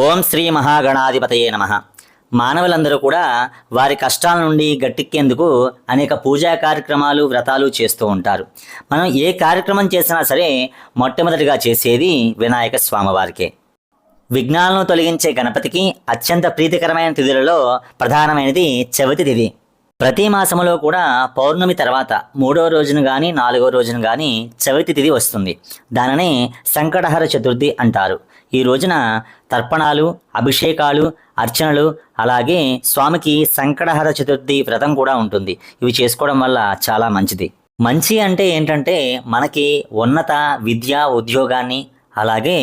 ఓం శ్రీ మహాగణాధిపతయే నమః. మానవులందరూ కూడా వారి కష్టాల నుండి గట్టెక్కేందుకు అనేక పూజా కార్యక్రమాలు వ్రతాలు చేస్తూ ఉంటారు. మనం ఏ కార్యక్రమం చేసినా సరే మొట్టమొదటిగా చేసేది వినాయక స్వామివారికే. విఘ్నాలను తొలగించే గణపతికి అత్యంత ప్రీతికరమైన తిథులలో ప్రధానమైనది చవితి తిథి. ప్రతి మాసములో కూడా పౌర్ణమి తర్వాత 3వ రోజున కానీ 4వ రోజున కానీ చవితి తిథి వస్తుంది. దానినే సంకటహర చతుర్థి అంటారు. ఈ రోజున తర్పణాలు, అభిషేకాలు, అర్చనలు, అలాగే స్వామికి సంకటహర చతుర్థి వ్రతం కూడా ఉంటుంది. ఇవి చేసుకోవడం వల్ల చాలా మంచిది. మంచి అంటే ఏంటంటే మనకి ఉన్నత విద్య, ఉద్యోగాన్ని, అలాగే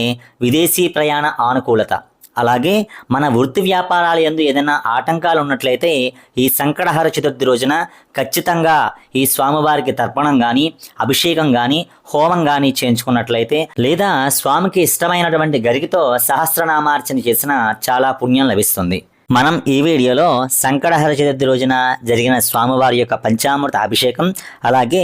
విదేశీ ప్రయాణ ఆనుకూలత, అలాగే మన వృత్తి వ్యాపారాల యందు ఏదైనా ఆటంకాలు ఉన్నట్లయితే ఈ సంకటహర చతుర్థి రోజున ఖచ్చితంగా ఈ స్వామివారికి తర్పణం కానీ, అభిషేకం కానీ, హోమం కానీ చేయించుకున్నట్లయితే, లేదా స్వామికి ఇష్టమైనటువంటి గరికతో సహస్రనామార్చన చేసిన చాలా పుణ్యం లభిస్తుంది. మనం ఈ వీడియోలో సంకటహర చతుర్థి రోజున జరిగిన స్వామివారి యొక్క పంచామృత అభిషేకం, అలాగే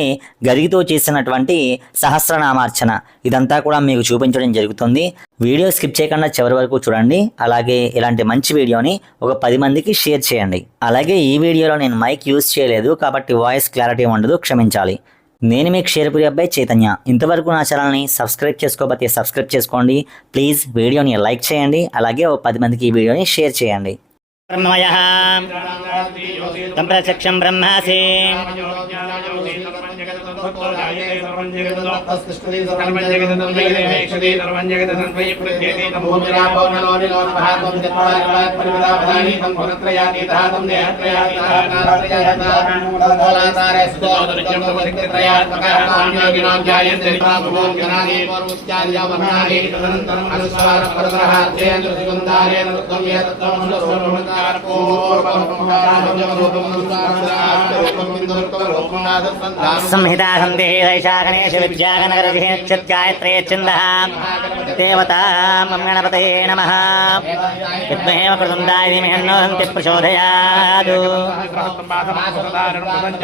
గరిగితో చేసినటువంటి సహస్రనామార్చన ఇదంతా కూడా మీకు చూపించడం జరుగుతుంది. వీడియో స్కిప్ చేయకుండా చివరి వరకు చూడండి. అలాగే ఇలాంటి మంచి వీడియోని ఒక 10 మందికి షేర్ చేయండి. అలాగే ఈ వీడియోలో నేను మైక్ యూజ్ చేయలేదు కాబట్టి వాయిస్ క్లారిటీ ఉండదు, క్షమించాలి. నేను మీకు క్షీరపురి అబ్బాయి చైతన్య. ఇంతవరకు నా ఛానల్ని సబ్స్క్రైబ్ చేసుకోకపోతే సబ్స్క్రైబ్ చేసుకోండి. ప్లీజ్ వీడియోని లైక్ చేయండి. అలాగే ఓ 10 మందికి ఈ వీడియోని షేర్ చేయండి. బ్రహ్మయః తం ప్రత్యక్షం బ్రహ్మాసి సంహితా సందేహైషా గణేశ విద్యాగణగరధిగాయత్రే ఛందః దేవతా గణపతయే నమః. విద్మహే వక్రతుండాయ ధీమహి తన్నో దంతి ప్రచోదయాత్.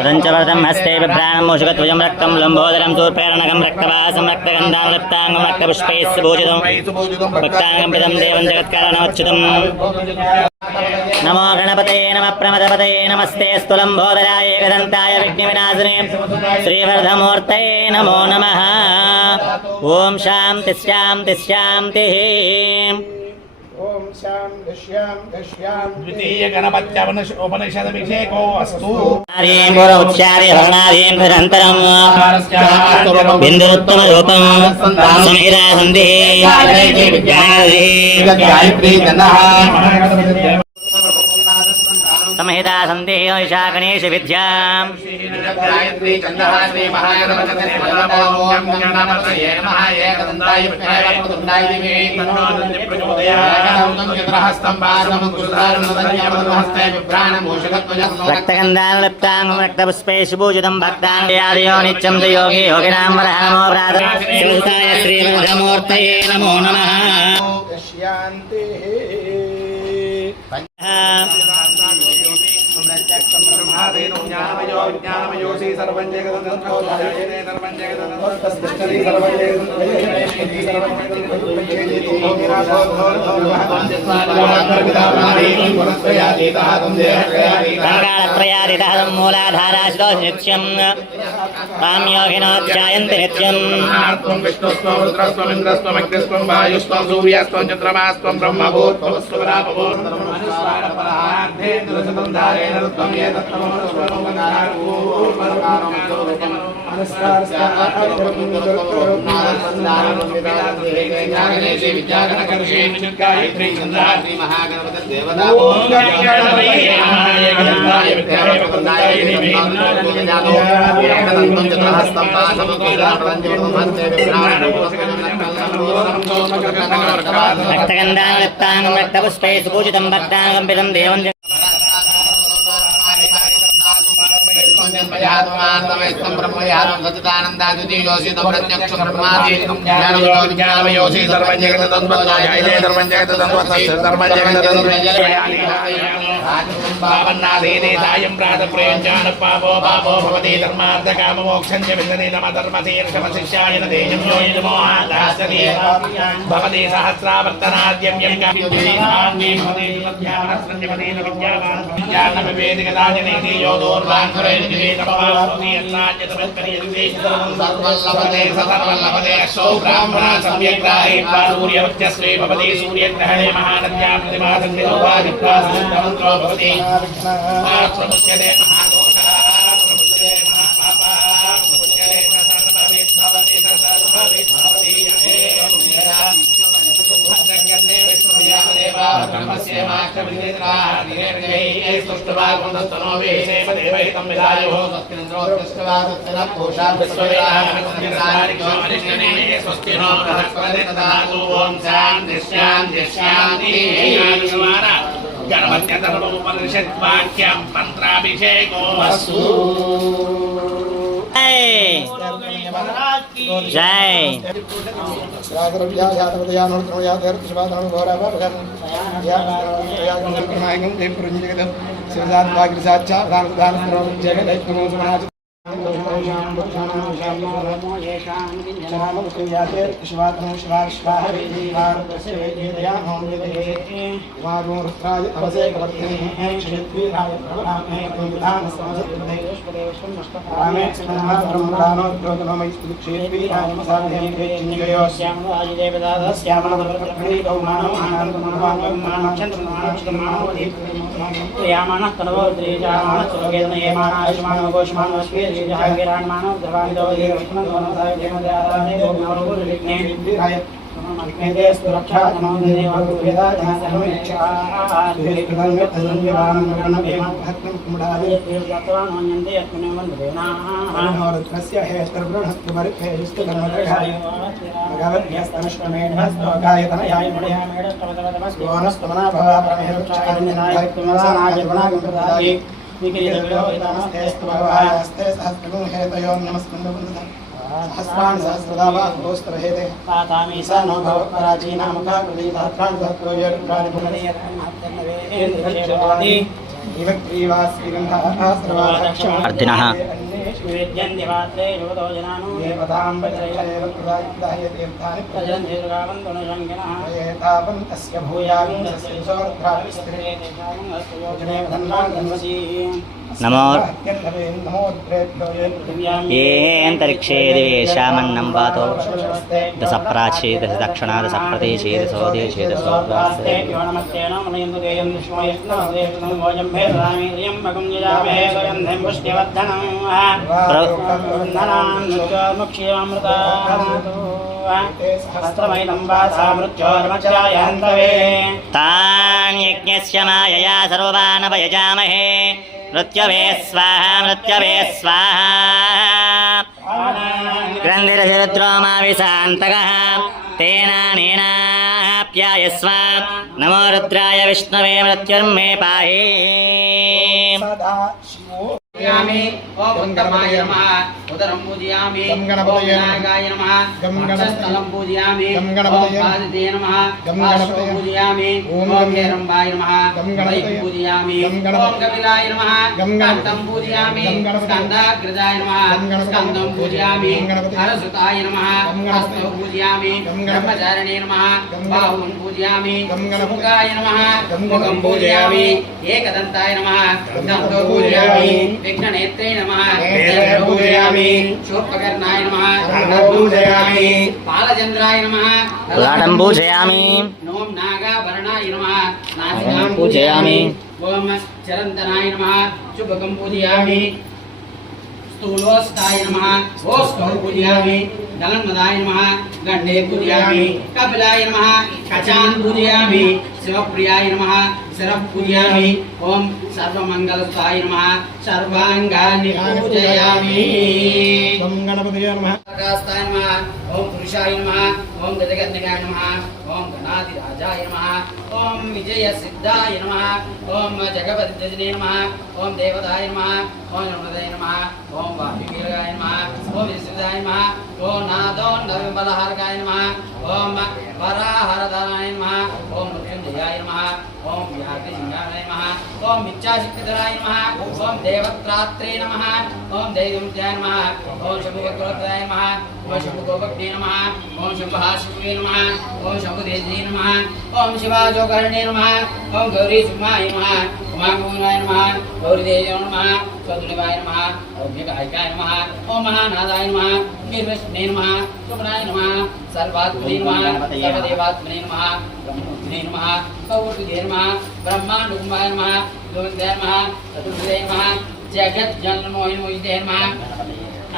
రంచవరదం హస్తే బిభ్రాణం మూషికధ్వజం రక్తం లంబోదరం శూర్పేరణకం రక్తవాసం రక్తగంధాం రక్తాంగం రక్తపుష్పైః పూజితం భక్తాంగం ప్రదం దేవం జగత్కారణోచ్యుతం. నమో గణపతయే నమః ప్రమదపతయే నమస్తే స్థూలంబోదరాయ ఏకదంతాయ విఘ్నవినాశనే శ్రీవర్ధమూర్తయే నమో నమః. ఓం శాంతి శాంతి శాంతి. ఓం శాంతి శాంతి శాంతి. ద్వితీయ గణపత్యోపనిషదభిషేకో అస్తు. హరిం పుర ఉచ్చార్య హరణాదీం నిరంతరం బిందురుత్తమ రూపం సమీరా సంధి గాయత్రీ గణః సంహితా సందేహైషా గణేశ విద్యాం గాయత్రీ ఛందః శ్రీ మహాగణపతయే నమః. ఏకదంతాయ విఘ్నవినాశనాయ ధీమహి తన్నో దంతి ప్రచోదయాత్. రక్తగంధాన్ లప్తాంగం రక్తపుష్పైః పూజితం భక్తాంగయాదయో నిత్యం యోగి యోగినాం వరహనమో ప్రాతః శ్రీతాయ శ్రీవర్ధమూర్తయే నమో నమః. శాంతి. మూలాధారాశిలో నిత్యం తాం యోగినో ధ్యాయంతి నిత్యం. విష్ణుస్వం రుద్రస్వం ఇంద్రస్వం అగ్నిస్వం వాయుస్వం సూర్యస్వం చంద్రమాస్వం బ్రహ్మభూత్వం రక్తగంధాన్ లప్తాంగం రక్తపుష్పైః పూజితం భక్తాంగం పితం దేవం ब्रह्मयात्मानमस्तं ब्रह्मयानं सच्चिदानन्दाद्वितीयोऽसि तप्रत्यक्षं ब्रह्मादि ज्ञानगुणो विज्ञानमयोऽसि सर्वं जगत्तत्त्वज्ञायते सर्वं जगत्तत्त्वस्य सर्वं जगत्तत्त्वपावन्नादेते सायं प्रातःप्रयुञ्जान पापो पापो भवति धर्मार्थकाममोक्षं च विन्दते नमः धर्मशीर्षमशिष्याय न तेजं यो यजमोहादास्यते भवति सहस्रावर्तनाद्यं यं काव्यविदेहान्ये भवति विद्यावनस्रञ्जपतेन विद्यावान् विज्ञानविवेदिकदाजनेति यो दूर्वाङ्कुरैर्दिवे तपवास्वति यन्नाद्यतमत्कर्यते सर्वल्लभते सर्वल्लभते अक्षो ब्राह्मणा सम्यग्राहे पादूर्यवत्यस्वे भवति सूर्यग्रहणे महानद्यां प्रतिमासन्निधो वा विप्रासन्नमन्त्रो भवति प्रमुच्यते महादोषः प्रमुच्यते महापापः प्रमुच्यते सर्वविद्भवति सर्वविद्भवति गणपत्यतमोपनिषद्वाक्यं मंत्राभिषेको वस्तु जय सहस्राणि सहस्रदावास्तरहेते तातामीसा नो भव पराचीनामुखा कृतीतात्राणि भक्तोयरुद्राणि भुवनेयर्नाथन्नवे अर्जुनः नमो ये अंतरिक्षे दिवेशामन्नं वातो दश प्राची दश दक्षिणा दश प्रदेशे दशोदेशे दशोद्वासे तान् यज्ञस्य मायया सर्वान् भयजामहे मृत्यवे स्वाहा मृत्यवे स्वाहा ग्रन्थिरशिरुद्रोमाविशान्तकः तेनानेनाप्यायस्व नमो रुद्राय विष्णवे मृत्युर्मे पाहि पूजयामि ओम गंगमाय नमः उदरं पूजयामि ओम नागाय नमः वक्षस्थलं पूजयामि ओम पादते नमः पार्श्वं पूजयामि ओम हेरम्बाय नमः वैः पूजयामि ओम कपिलाय नमः कंठं पूजयामि स्कन्धाग्रजाय नमः स्कन्दं पूजयामि हरसुताय नमः हस्तौ पूजयामि ब्रह्मचारिणे नमः बाहुं पूजयामि मुखाय नमः मुखं पूजयामि एकदन्ताय नमः दन्तौ पूजयामि विघ्ननेत्रे नमः पूजयामि शूर्पकर्णाय नमः पूजयामि बालचन्द्राय नमः ललाटं पूजयामि ओम नागाभरणाय नमः नासिकां पूजयामि ओम चरन्तनाय नमः शुभकं पूजयामि स्थूलोस्ताय नमः ओस्तौ पूजयामि गलन्मदाय नमः गण्डे पूजयामि कपिलाय नमः कचान् पूजयामि शिवप्रियाय नमः शिरः पूजयामि ओम सर्वमङ्गलस्ताय नमः सर्वाङ्गानि पूजयामि गणपतये नमः आकास्ताय नमः ओम पुरुषाय नमः ఓం గజగన్నికాయ నమః ఓం గణాధిరాజాయ నమః ఓం విజయసిద్ధాయ నమః ఓం జగపతిజనే నమః ఓం దేవతాయ నమః ఓం నమదే నమః ఓం వాయుకీలకాయ నమః ఓం విశుద్ధాయ నమః ఓం నాదో నవబలహారకాయ నమః ఓం వరాహరధరాయ నమః ఓం మృత్యుంజయాయ నమః ఓం వ్యాధిసింహాయ నమః ఓం మిచ్ఛాశక్తిధరాయ నమః ఓం దేవత్రాత్రే నమః ఓం దైవముఖ్యాయ నమః ఓం శంభుభక్తులకాయ నమః ఓం శంభుగోపక్తే నమః ఓం శంభహాశివే నమః ఓం శంభుదేజే నమః ఓం శివాజోకర్ణే నమః ఓం గౌరీసింహాయ నమః ఉమాగోవిందాయ నమః గౌరీదేవ్యై నమః చౌతులివాయ నమః ఓంకాయ నమః ఓం మహానాదాయ నమః నిర్విష్ణే నమః సుప్రాయ నమః సర్వాత్మనే నమః సర్వదేవాత్మనే నమః బ్రహ్మోత్మనే నమః కౌతుకే నమః బ్రహ్మాండుకుంభాయ నమః గోవిందాయ నమః చతుర్వేదాయ నమః జగజ్జన్మోహితే నమః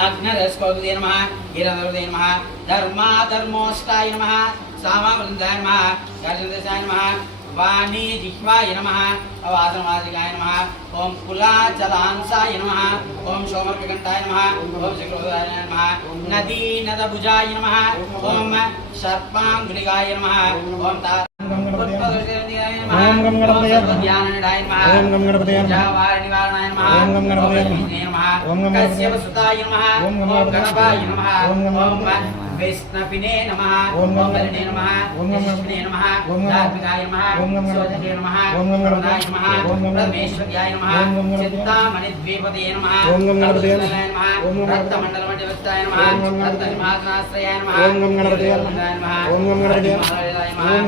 అగ్నరస్కోదే నమః గిరధరుదే నమః ధర్మాధర్మోష్టాయ నమః సామావృందాయ నమః గర్జదేశాయ నమః వాణీ జిహ్వాయ నమః అవాసనవాసికాయ నమః ఓం కులాచలాంసాయ నమః ఓం సోమర్కకంఠాయ నమః ఓం శక్రోదాయ నమః నదీ నదభుజాయ నమః ఓం సర్పాంగుళికాయ నమః ఓం ఓం గం గణపతయే నమః ధ్యాననిడాయ నమః ఓం గం గణపతయే నమః నివారణాయ నమః ఓం గం గణపతయే నమః ఓం ఓం గం గణపతయే నమః కశ్యపసుతాయ నమః ఓం గం ఓం గణపతయే గణపాయ నమః ఓం గం ఓం గణపతయే వైష్ణవినే నమః ఓం గం ఓం గణనే నమః ఓం గం విష్ణునే నమః ఓం గం ధార్మికాయ నమః ఓం గం శోధకే నమః ఓం గం ప్రదాయ నమః ఓం గం పరమేశ్వర్యాయ నమః ఓం గం చిత్తామణిద్వీపదే నమః ఓం గం గణపతయే నమః ఓం గం రక్తమండలమధ్యవర్తాయ నమః ఓం గం రక్తహిమాసనాశ్రయాయ నమః ఓం గం గణపతయే నమః ఓం గం గణపతయే ఓం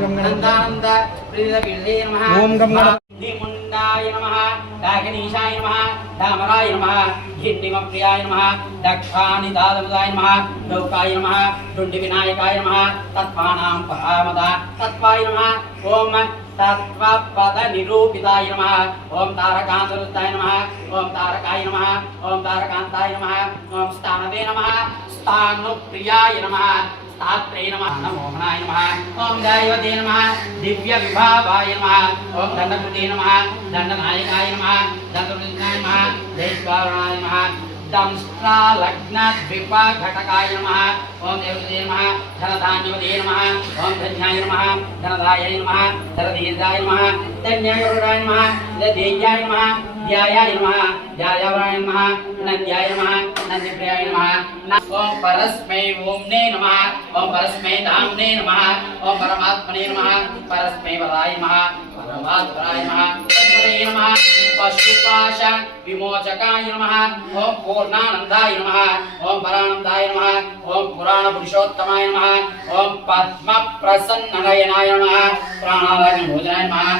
గం గణపతయే అనంతానంద ప్రీతపిల్లే నమః ఓం గం గణపతయే ముండాయ నమః కాకనీశాయ నమః ధామరాయ నమః ఘిన్నిమప్రియాయ నమః దక్షానిదాదముదాయ నమః గౌకాయ నమః డుండి వినాయకాయ నమః తత్వానాం పరామద తత్వాయ నమః ఓం తత్వపద నిరూపితాయ నమః ఓం తారకాంతరుద్ధాయ నమః ఓం తారకాయ నమః ఓం తారకాంతాయ నమః ఓం స్థానవే నమః స్థానుప్రియాయ నమః తాత్రే నమః నమోహనాయ నమః ఓం దైవతే నమః దివ్య విభావాయ నమః ఓం దండకృతే నమః దండనాయకాయ నమః దండకృతాయ నమః దైవారణాయ నమః దంష్ట్రాలగ్నద్విపఘటకాయ నమః ఓం దేవతే నమః ధనధాన్యవతే నమః ఓం ధన్యాయ నమః ధనదాయ నమః ధనదీర్ఘాయ నమః ధన్యాయ నమః దేయ్యాయ నమః ధ్యాయాయ నమః ధ్యాయావరాయ నమః నంద్యాయ నమః నందిప్రియాయ నమః ఓం పరస్మై ఓంనే నమః ఓం పరస్మై ధామ్నే నమః ఓం పరమాత్మనే నమః పరస్మై వరాయ నమః పరమాత్మరాయ నమః తన్మదే నమః పశుపాశ విమోచకాయ నమః ఓం పూర్ణానందాయ నమః ఓం పరానందాయ నమః ఓం పురాణ పురుషోత్తమాయ నమః ఓం పద్మ ప్రసన్ననయనాయ నమః ప్రాణాయాయ భోజనాయ నమః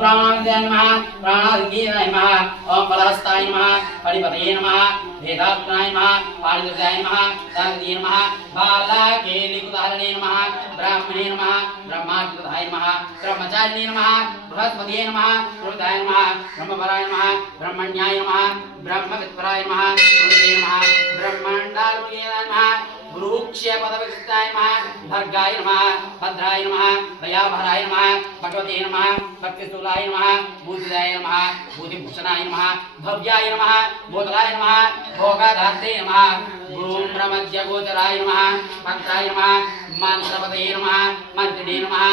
ప్రాణాయాయ నమః ప్రాణాయాయ నమః ఓం పరహస్తాయ నమః పరిపతయే నమః వేదాత్మనాయ నమః పాణిగ్రహాయ నమః దానవీయ నమః బాలకేలికుదారణే నమః బ్రాహ్మణే నమః బ్రహ్మాకృతాయ నమః బ్రహ్మచారిణే నమః బృహస్పతయే నమః బృహదాయ నమః బ్రహ్మపరాయ నమః బ్రహ్మణ్యాయ నమః బ్రహ్మవిత్పరాయ నమః బ్రహ్మణే నమః బ్రహ్మాండాయ నమః గురుక్షే పదవిస్తాయ నమః భర్గాయ నమః భద్రాయ నమః దయాభరాయ నమః భగవతే నమః భక్తిస్థూలాయ నమః బుద్ధిదాయ నమః బుద్ధిభూషణాయ నమః భవ్యాయ నమః భూతలాయ నమః భోగదాత్రే నమః బ్రహ్మమధ్య గోచరాయ నమః భక్తాయ నమః మంత్రపతయే నమః మంత్రిణే నమః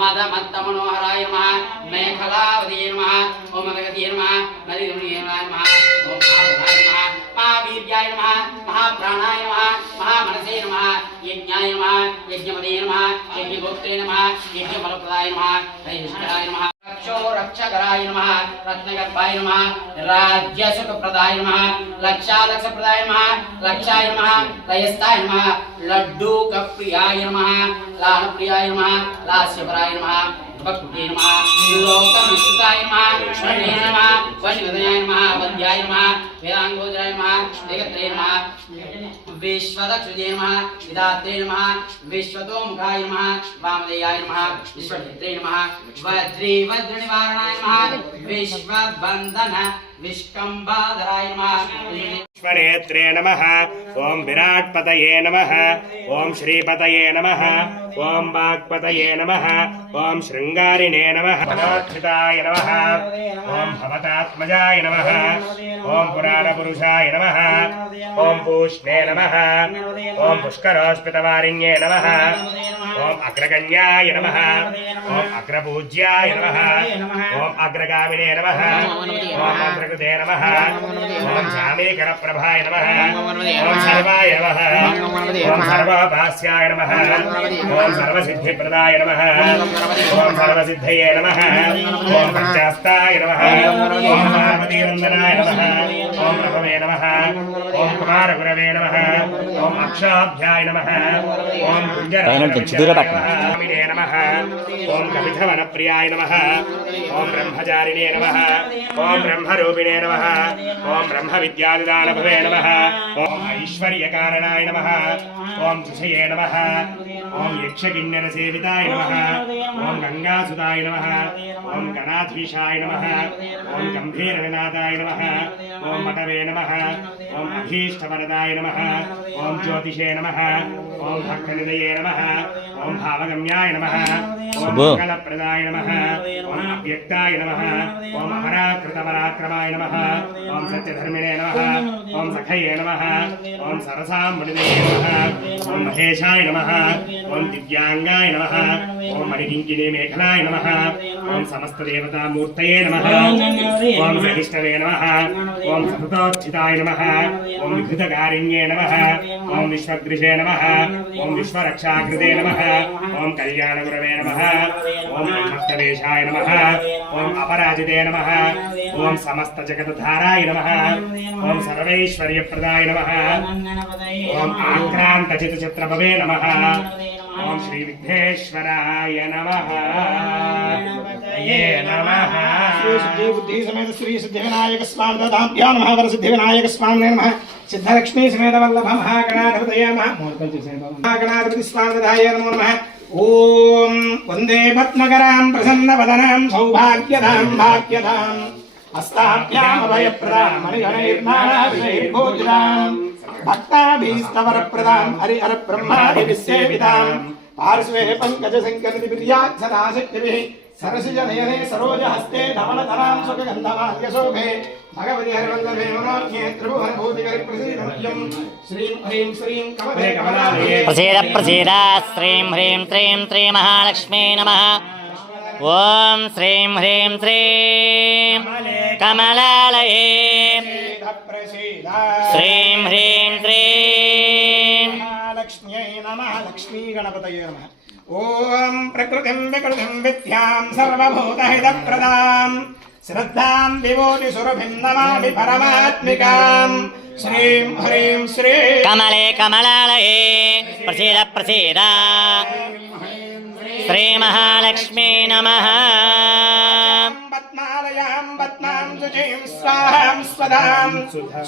మదమత్తమనోహరాయ నమః మేఖలావతయే నమః ఓం మదగతయే నమః నదిదునియే నమః ఓం భావదాయ నమః మహావీర్యాయ నమః మహాప్రాణాయ నమః మహామనసే నమః యజ్ఞాయ నమః యజ్ఞపదే నమః యజ్ఞగోప్త్రే నమః యజ్ఞఫలప్రదాయ నమః దైవిష్ఠాయ నమః రక్షకరాయ నమః రత్నగర్భాయ నమః రాజ్యసుఖప్రదాయ నమః లక్షాలక్షప్రదాయ నమః లక్షాయ నమః లయస్థాయ నమః లడ్డూకప్రియాయ నమః లాలప్రియాయ నమః లాస్యపరాయ నమః భక్తే నమః లోకమిష్టాయ నమః శరణే నమః వశివదయాయ నమః వంద్యాయ నమః వేదాంగోదరాయ నమః జగత్రే నమః విశ్వదక్షుజే నమః విధాత్రే నమః విశ్వతోముఖాయ నమః వామదేయాయ నమః విశ్వక్షేత్రే నమః వజ్రీవజ్రనివారణాయ నమః విశ్వబంధన విష్కంబాధరాయ నమః విశ్వనేత్రే నమః ఓం విరాట్పతయే నమః ఓం శ్రీపతయే నమః ఓం వాగ్పతయే నమః ఓం శృంగారిణే నమః మనోత్థితాయ నమః ఓం భవతాత్మజాయ నమః ఓం పురాణపురుషాయ నమః ఓం పూష్ణే నమః नमः ॐ पुष्करोस्मितवारिण्ये नमः ॐ अग्रगण्याय नमः ॐ अग्रपूज्याय नमः ॐ अग्रगामिने नमः ॐ अग्रकृते नमः ॐ जामीकरप्रभाय नमः ॐ सर्वाय नमः ॐ सर्वोपास्याय नमः ॐ सर्वसिद्धिप्रदाय नमः ॐ सर्वसिद्धये नमः ॐ पञ्चास्ताय नमः ॐ पार्वतीवन्दनाय नमः ॐ प्रभवे नमः ॐ कुमारगुरवे नमः ॐ अक्षाभ्याय नमः ॐ कुञ्जरामिने नमः ॐ कपिधवनप्रियाय नमः ॐ ब्रह्मचारिणे नमः ॐ ब्रह्मरूपिणे नमः ॐ ब्रह्मविद्यादिदानभवे नमः ॐ ऐश्वर्यकारणाय नमः ॐ सुषये नमः ॐ यक्षकिन्नरसेविताय नमः ॐ गङ्गासुताय नमः ॐ गणाधीशाय नमः ॐ गम्भीरविनादाय नमः ॐ मटवे नमः ॐ अभीष्टवरदाय नमः ॐ ज्योतिषे नमः ॐ भक्तनिधये नमः ॐ भावगम्याय नमः ॐ मङ्गलप्रदाय नमः ॐ अव्यक्ताय नमः ॐ अपराकृतपराक्रमाय नमः ॐ सत्यधर्मिणे नमः ॐ सखये नमः ॐ सरसाम्बुनिधये नमः ॐ महेशाय नमः ॐ दिव्यांगाय नमः ॐ मणिकिङ्किणी मेखलाय नमः ॐ समस्तदेवतामूर्तये नमः ॐ सहिष्णवे नमः ॐ सततोत्थिताय नमः ॐ विघृतकारिण्ये नमः ॐ विश्वगृहे नमः ॐ विश्वरक्षाकृते नमः ॐ कल्याणगुरवे नमः ॐ भक्तवेशाय नमः ॐ अपराजिते नमः ॐ समस्तजगद्धाराय नमः ॐ सर्वैश्वर्यप्रदाय नमः ॐ आक्रान्तचितचित्रभवे नमः ॐ श्रीविघ्नेश्वराय नमः ये नमः श्री बुद्धि समेत श्री सिद्धिविनायक स्वामी ददाभ्यां नमः वरसिद्धिविनायक स्वामी नमः सिद्धलक्ष्मी समेत वल्लभ महागणाधिपतये नमः महागणाधिपति स्वामी ददाय नमो नमः ओम वंदे पद्मकरां प्रसन्नवदनां सौभाग्यदां भाग्यदां हस्ताभ्याम् अभयप्रदां मणिगणैर्नानाविधैर्भूषितां भक्ताभीष्टवरप्रदां हरिहरब्रह्मादिविसेवितां पार्श्वे पङ्कजशङ्करदिव्यात् सदा शक्तिभिः सरसिजनयने सरोजहस्ते धवलतरां सुखगन्धमाल्यशोभे भगवति हरिवल्लभे मनोज्ञे त्रिभुवनभूतिकरिप्रसीदमह्यं श्रीं ह्रीं श्रीं कमले कमलालये प्रसीद प्रसीद श्रीं ह्रीं श्रीं श्रीमहालक्ष्मी नमः ॐ श्रीं ह्रीं श्रीं कमलालये श्रीं ह्रीं श्रीं लक्ष्म्यै नमः लक्ष्मी गणपतये नमः ओम प्रकृतिं विकृतिं विद्यां सर्वभूतहितप्रदां श्रद्धां विभूतिसुरभिं नमामि परमात्मिकां श्रीं ह्रीं श्रीं कमले कमलालये प्रसीद प्रसीद श्रीमहालक्ष्मी नमः पद्मालयां पद्मां शुचिं स्वाहां स्वधां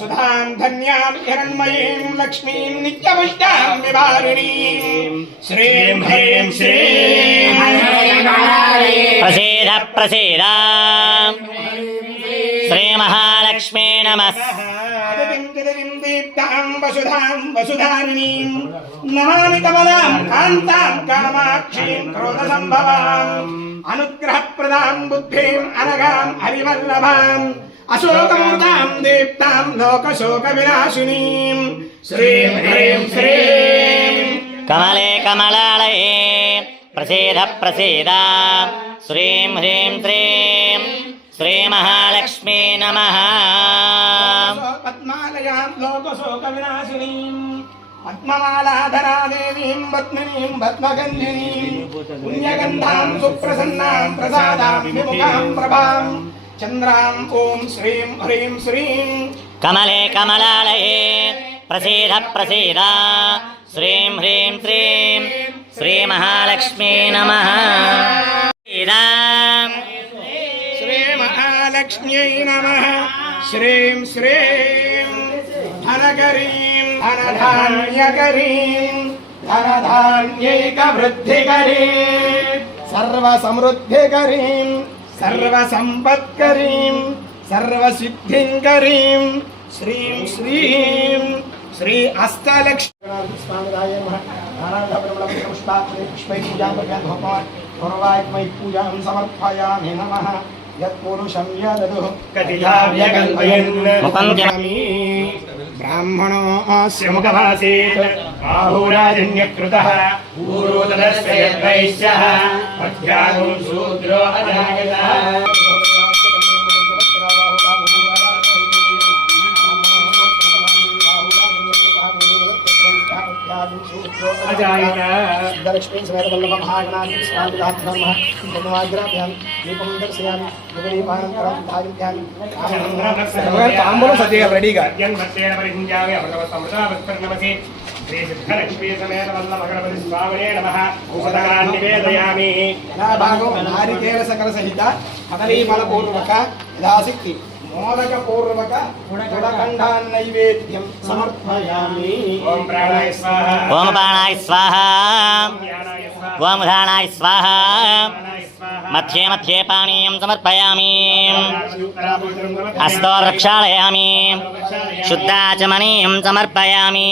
सुधां धन्यां हिरण्मयीं लक्ष्मीं नित्यपुष्टां विवारिणीं श्रीं ह्रीं श्रीं प्रसीद प्रसीद श्रीमहालक्ष्मी नमः दीप्तां वसुधां वसुधारिणीं नमामि कमलां कान्तां कामाक्षीं क्रोधसम्भवाम् अनुग्रहप्रदां बुद्धिम् अनघां हरिवल्लभाम् अशोकमूर्तां दीप्तां लोकशोकविनाशिनीं श्रीं ह्रीं श्रीं कमले कमलालये प्रसीद प्रसीद श्रीं ह्रीं श्रीं श्रीमहालक्ष्मी नमः पद्मालयां लोकशोकविनाशिनीं पद्ममालाधरा देवीं पद्मिनीं पद्मगन्धिनीं पुण्यगन्धां सुप्रसन्नां प्रसादां विमुखां प्रभां चन्द्रां ॐ श्रीं ह्रीं श्रीं कमले कमलालये प्रसीद प्रसीद श्रीं ह्रीं श्रीं श्रीमहालक्ष्मी नमः श्रीमहालक्ष्म्यै नमः श्रीं श्रीं धनकरीं धनधान्यकरीं धनधान्यैकवृद्धिकरीं सर्वसमृद्धिकरीं सर्वसम्पत्करीं सर्वसिद्धिकरीं श्रीं श्रीं श्री अष्टलक्ष्मी स्वामिदाय नमः पूजां पूजां समर्पयामि नमः यत्पुरुषं यददुः कतिधा व्यकल्पयन् ब्राह्मणोऽस्य मुखमासीत् बाहुराजन्यकृतः पूर्वोदरस्य यद्वैश्यः मध्यागुं शूद्रो अजायतः सिद्धलक्ष्मी समेत वल्लभ महागणाधिपति स्वामी ब्रह्म धन्यवाद्राभ्यां दीपं दर्शयामि दीपानन्तरं धारिध्यामि ताम्बूलं सद्यः रेडीगा यन्मत्तेन परिञ्जामि अमृतवस्त्रमसि श्री सिद्धलक्ष्मी समेत वल्लभ गणपति स्वामिने नमः औषधान् निवेदयामि भागो नारिकेल सकल सहित कदलीफलपूर्वक यथाशक्ति मोदकपूर्वक गुडकण्ठान् नैवेद्यं समर्पयामि ओम प्राणाय स्वाहा ओम प्राणाय स्वाहा ओम उदानाय स्वाहा मध्ये मध्ये पानीयं समर्पयामि हस्तो प्रक्षालयामि शुद्धाचमनीयं समर्पयामि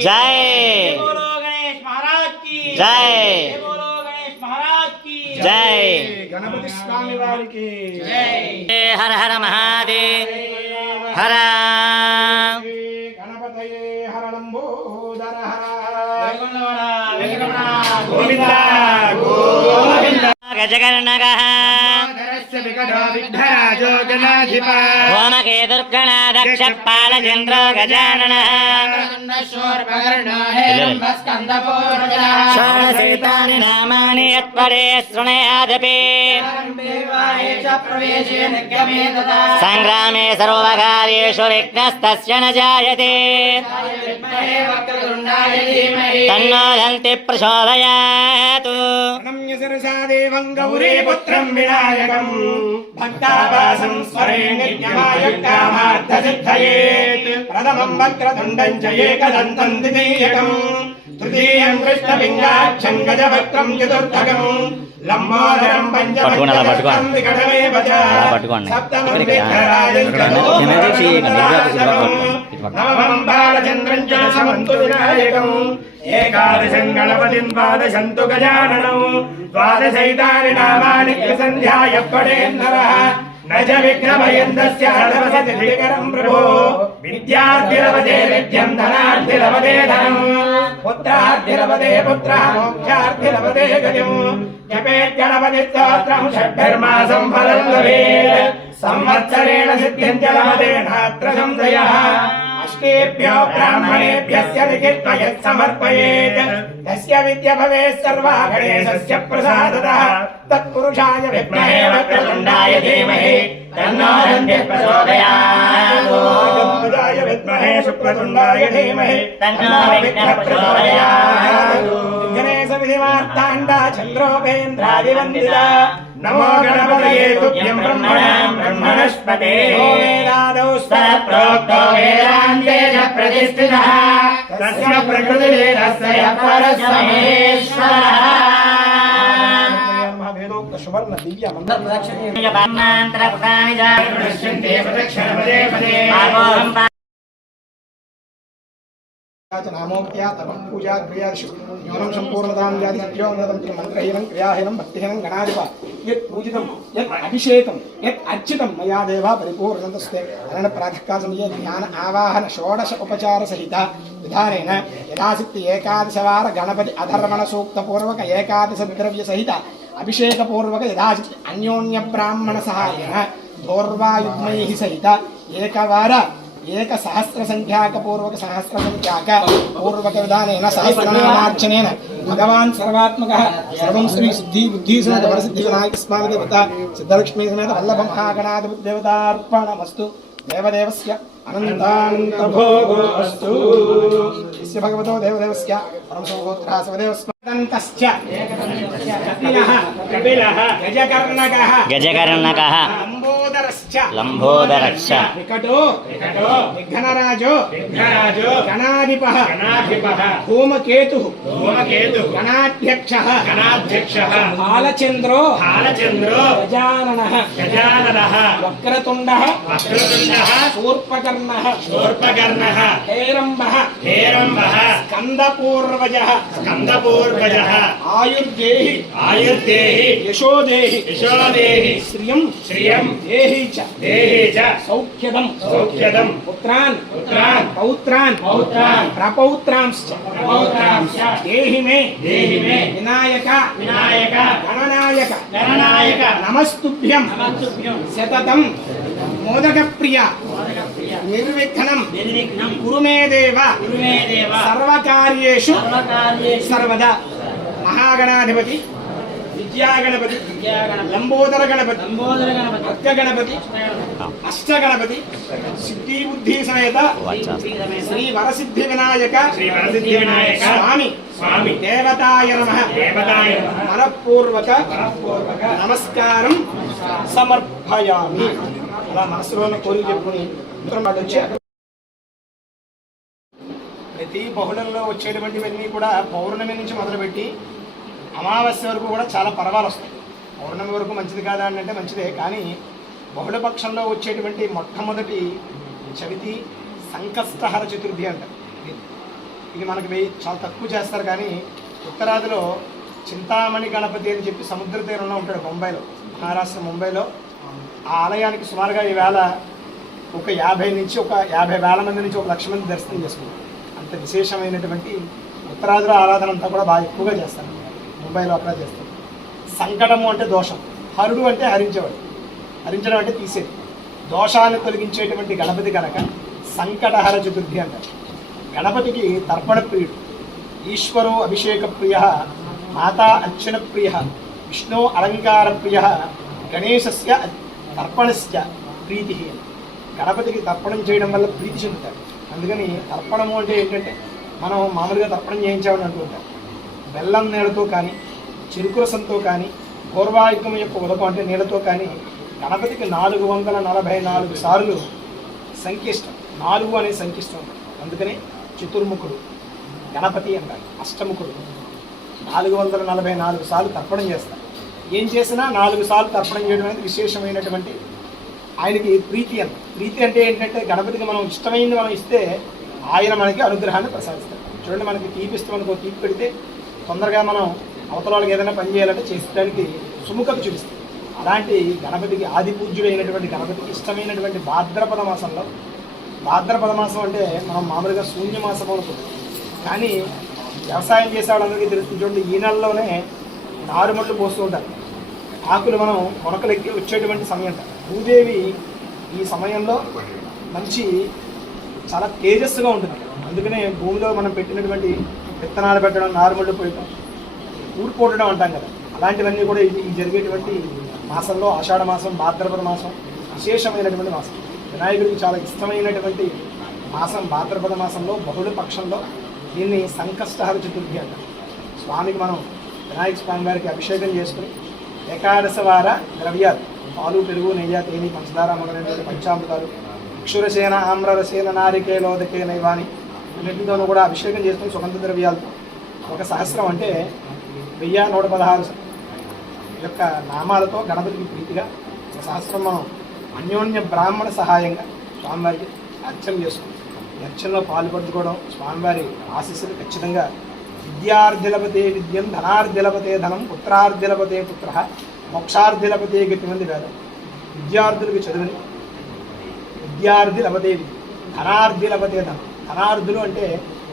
जय जय जय गणपति स्वामी वारिकी हर हर महादेव हर गणपतये हर लंबोदर गोविंदा गोविंदा गजकर्णकः होमकेतुर्गणाध्यक्षपालचन्द्रो गजाननः षोडशैतानि नामानि यत्परे शृणुयादपि सङ्ग्रामे सर्वकार्येषु विघ्नस्तस्य न जायते तन्नो दन्ति प्रचोदयात् प्रणम्य शिरसा देवं गौरी पुत्रं विनायकं भक्तावासं स्मरे नित्यमाय कामार्थसिद्धयेत् प्रथमं वक्रतुण्डं च एकदन्तं द्वितीयकं तृतीयं कृष्णपिङ्गाक्षं गजवक्त्रं चतुर्थकं लम्बोदरं पञ्चमं विकटमेव च सप्तमं विघ्नराजं नवमं बालचन्द्रं च दशमन्तु विनायकम् एकादशं गणपतिं द्वादशन्तु गजाननौ द्वादशैतानि नामानि त्रिसन्ध्याय पठेन्नरः न च विघ्नभयन्दस्य सर्वसतिकरं प्रभो विद्यार्थिरवदे विद्यं धनार्थिरवदे धनम् पुत्रार्थिरवदे पुत्रः मोक्षार्थिरवदे गतिम् जपेद्गणपतिस्तोत्रं षड्भिर्मासं फलं लभेत् संवत्सरेण सिद्धिं च लभते नात्र संशयः अष्टेभ्यो ब्राह्मणेभ्यस्य लिखित्वा यत् समर्पयेत् तस्य विद्या भवेत् सर्वा गणेशस्य प्रसादतः तत्पुरुषाय विद्महे वक्रतुण्डाय धीमहि तन्नो दन्तिः प्रचोदयात् गणपताय विद्महे शुक्रतुण्डाय धीमहि तन्नो विघ्नः प्रचोदयात् गणेश विधिमार्ताण्डा चन्द्रोपेन्द्रादिवन्दिता नमो गणपतये तुभ्यं ब्रह्मणां ब्रह्मणस्पते वेदादौ स्वप्रोक्तो वेदान्ते च प्रतिष्ठितः तस्य प्रकृतिरेतस्य परस्य महेश्वरः वेदोक्त सुवर्ण दिव्य मंत्रान्तरपुटानि च दृश्यन्ते प्रदक्षिणपदे पदे नामोक्त्या तपः पूजा क्रियादिषु न्यूनं सम्पूर्णतां याति सत्योन्नतं मन्त्रहीनं क्रियाहीनं भक्तिहीनं गणाधिपा यत् पूजितं यत् अभिषेकं यत् अर्चितं मया देवा परिपूर्णतस्ते प्रातःकालसमये ध्यान आवाहन षोडश उपचार सहित विधानेन यथाशक्ति एकादशवार गणपति अधर्मण सूक्तपूर्वक एकादश द्रव्य सहित अभिषेकपूर्वक यथाशक्ति अन्योन्य ब्राह्मण सहायेन धोर्वायुग्मैः सहित एकवार एक सहस्र संख्याक पूर्वक सहस्र संख्याक पूर्वक विधानेन सहस्रनामार्चनेन भगवान् सर्वात्मकः सर्वं श्री सिद्धि बुद्धि समेत वरसिद्धि विनायक स्वामी देवता सिद्धलक्ष्मी समेत वल्लभ महागणाधिपति देवतार्पणमस्तु देवदेवस्य अनन्तानन्त भोगो अस्तु यस्य भगवतो देवदेवस्य परमसोगोत्रः सवदेवस्मदन्तश्च कपिलः गजकर्णकः गजकर्णकः लम्बोदर లంబోదరశ్చ లంబోదరక్ష వికటో వికటో విఘ్నరాజో విఘ్నరాజో గణాధిపః గణాధిపః ధూమకేతుః ధూమకేతు గణాధ్యక్షః గణాధ్యక్షః బాలచంద్రో బాలచంద్రో గజాననః గజాననః వక్రతుండః వక్రతుండః శూర్పకర్ణః శూర్పకర్ణః హేరంబః హేరంబః స్కందపూర్వజః స్కందపూర్వజః ఆయుర్దేహి ఆయుర్దేహి యశోదేహి యశోదేహి శ్రియం శ్రియం దేహి చ దేహి చ సౌఖ్యదం సౌఖ్యదం పుత్రాన్ పుత్రాన్ పౌత్రాన్ పౌత్రాన్ ప్రపౌత్రాంశ్చ ప్రపౌత్రాంశ్చ దేహి మే వినాయక వినాయక గణనాయక గణనాయక నమస్తుభ్యం శతతం మోదక ప్రియ నిర్విఘ్నం కురు మే దేవ సర్వకార్యేషు సర్వదా మహాగణాధిపతి విద్యాగణపతి లంబోదర గణపతి అక్క గణపతి అష్టగణపతి సిద్ధి బుద్ధి సమేత శ్రీ వరసిద్ధి వినాయక శ్రీ వరసిద్ధి వినాయక స్వామి స్వామి దేవతాయ నమః దేవతాయ నమః మనఃపూర్వక నమస్కారం సమర్పయామి. అలా మనసులో ఉన్న కోరిక చెప్పుకుని వాడు వచ్చి ప్రతి బహుళంలో వచ్చేటువంటివన్నీ కూడా పౌర్ణమి నుంచి మొదలుపెట్టి అమావాస్య వరకు కూడా చాలా పర్వాలు వస్తాయి. పౌర్ణమి వరకు మంచిది కాదా అని అంటే మంచిదే, కానీ బహుళపక్షంలో వచ్చేటువంటి మొట్టమొదటి చవితి సంకష్టహర చతుర్థి అంటారు. ఇది మనకి చాలా తక్కువ చేస్తారు, కానీ ఉత్తరాదిలో చింతామణి గణపతి అని చెప్పి సముద్ర తీరంలో ఉంటాడు ముంబైలో, మహారాష్ట్ర ముంబైలో. ఆ ఆలయానికి సుమారుగా ఈవేళ ఒక 50,000 మంది నుంచి 1,00,000 మంది దర్శనం చేసుకుంటారు. అంత విశేషమైనటువంటి ఉత్తరాదిలో ఆరాధన అంతా కూడా బాగా ఎక్కువగా చేస్తారు, ముంబైలో అక్కడ చేస్తారు. సంకటము అంటే దోషం, హరుడు అంటే హరించేవాడు, హరించడం అంటే తీసేది. దోషాన్ని తొలగించేటువంటి గణపతి కనుక సంకటహర చతుర్థి అంటారు. గణపతికి తర్పణ ప్రియుడు, ఈశ్వరో అభిషేక ప్రియ, మాతా అర్చన ప్రియ, విష్ణు అలంకార ప్రియ, గణేశస్య తర్పణస్య ప్రీతి. గణపతికి తర్పణం చేయడం వల్ల ప్రీతి చెందుతాడు. అందుకని తర్పణము అంటే ఏంటంటే మనం మామూలుగా తర్పణం చేయించామని అంటూ ఉంటాం. బెల్లం నీళ్ళతో కానీ, చెరుకు రసంతో కానీ, పూర్వాయుగం యొక్క ఉదకం అంటే నీళ్ళతో కానీ గణపతికి 444 సార్లు సంక్లిష్టం, 4 అనే సంక్లిష్టం. అందుకని చతుర్ముఖుడు గణపతి అంటారు. అష్టముఖుడు 444 సార్లు తర్పణం చేస్తారు. ఏం చేసినా 4 సార్లు తర్పణం చేయడం అనేది విశేషమైనటువంటి ఆయనకి ప్రీతి అంట. ప్రీతి అంటే ఏంటంటే గణపతికి మనం ఇష్టమైంది మనం ఇస్తే ఆయన మనకి అనుగ్రహాన్ని ప్రసాదిస్తాడు. చూడండి, మనకి తీపి ఇస్తే మనకు తీపి పెడితే తొందరగా మనం అవతల వాళ్ళకి ఏదైనా పని చేయాలంటే చేసడానికి సుముఖత చూపిస్తుంది. అలాంటి గణపతికి ఆది పూజ్యుడైనటువంటి గణపతికి ఇష్టమైనటువంటి భాద్రపద మాసంలో, భాద్రపద మాసం అంటే మనం మామూలుగా శూన్యమాసం అనుకుంటాం, కానీ వ్యవసాయం చేసే వాళ్ళందరికీ తెలుస్తుంది. చూడండి, ఈ నెలలోనే నారుమళ్ళు పోస్తూ ఉంటారు. ఆకులు మనం మొలకలెక్కి వచ్చేటువంటి సమయం. భూదేవి ఈ సమయంలో మంచి చాలా తేజస్సుగా ఉంటుంది. అందుకనే భూమిలో మనం పెట్టినటువంటి విత్తనాలు పెట్టడం, నారుమళ్ళు పోయటం, ఊరిపోవడం అంటాం కదా, అలాంటివన్నీ కూడా ఈ జరిగేటువంటి మాసంలో ఆషాఢ మాసం, భాద్రపద మాసం విశేషమైనటువంటి మాసం. వినాయకుడికి చాలా ఇష్టమైనటువంటి మాసం భాద్రపద మాసంలో బహుళ పక్షంలో దీన్ని సంకష్టహర చతుర్థి అంటారు. స్వామికి మనం వినాయక స్వామి వారికి అభిషేకం చేసుకుని ఏకాదశ వార ద్రవ్యాలు, పాలు, పెరుగు, నెయ్యి, తేనె, పంచదార మొదలైన పంచామృతాలు, అక్షురసేన, ఆమ్రరసేన, నారికేలోదకే నైవాని అన్నింటితోనూ కూడా అభిషేకం చేసుకుని సుగంధ ద్రవ్యాలతో 1 సహస్రం అంటే 1116 యొక్క నామాలతో గణపతికి ప్రీతిగా 1 సహస్రం మనం అన్యోన్య బ్రాహ్మణ సహాయంగా స్వామివారికి అర్చన చేసుకుంటాం. అర్చనలో పాల్పంచుకోవడం, స్వామివారి ఆశీస్సులు ఖచ్చితంగా. విద్యార్థిలపతే విద్యం, ధనార్థిలపతే ధనం, పుత్రార్థిలపతే పుత్ర, మోక్షార్థిలపతే గతిమంది వేదం. విద్యార్థులకు చదువుని, విద్యార్థి లభతే విద్య, ధనార్థి లభతే ధనం. ధనార్థులు అంటే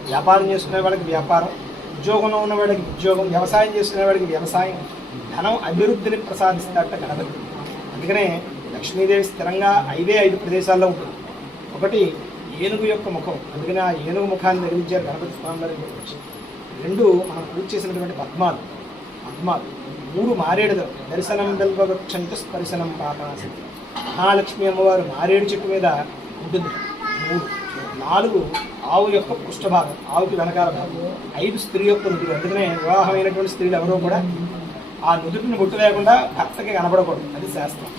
వ్యాపారం చేసుకునే వాళ్ళకి వ్యాపారం, ఉద్యోగంలో ఉన్నవాడికి ఉద్యోగం, వ్యవసాయం చేసుకునేవాడికి వ్యవసాయం. ధనం అభివృద్ధిని ప్రసాదిస్తారట గణపతి. అందుకనే లక్ష్మీదేవి స్థిరంగా 5 ప్రదేశాల్లో ఉంటుంది. ఒకటి ఏనుగు యొక్క ముఖం, అందుకని ఆ ఏనుగు ముఖాన్ని నిర్మించారు గణపతి స్వామి వారి గురించి. 2 మనం పూజ చేసినటువంటి పద్మాలు. 3 మారేడు దర్శనం వెల్వక్షంత స్పర్శనం పాపాసి. మహాలక్ష్మి అమ్మవారు మారేడు చెట్టు మీద ఉంటుంది. 4 ఆవు యొక్క పృష్ఠభాగం, ఆవుకి వెనకాల భాగం. 5 స్త్రీ యొక్క నుదురు. అందుకనే వివాహమైనటువంటి స్త్రీలు ఎవరో కూడా ఆ నుదుటిని బొట్టు లేకుండా భర్తకి కనబడకూడదు, అది శాస్త్రం.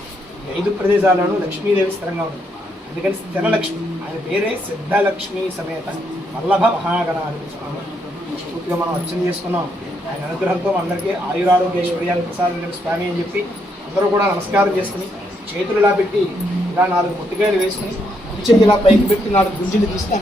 ఈ 5 ప్రదేశాలను లక్ష్మీదేవి స్థిరంగా ఉంటుంది. అందుకని స్థిరలక్ష్మి, ఆయన పేరే సిద్ధలక్ష్మి సమేత వల్లభ మహాగణాధిపతి స్వామి. పూర్తిగా మనం అర్చన చేసుకున్నాం. ఆయన అనుగ్రహంతో అందరికీ ఆయురారోగ్యైశ్వర్యాలు ప్రసాదించిన స్వామి అని చెప్పి అందరూ కూడా నమస్కారం చేసుకుని చేతులు ఇలా పెట్టి ఇలా 4 ముట్టికాయలు వేసుకుని కుడి చేతి ఇలా పైకి పెట్టి 4 గుంజీలు తీస్తాను.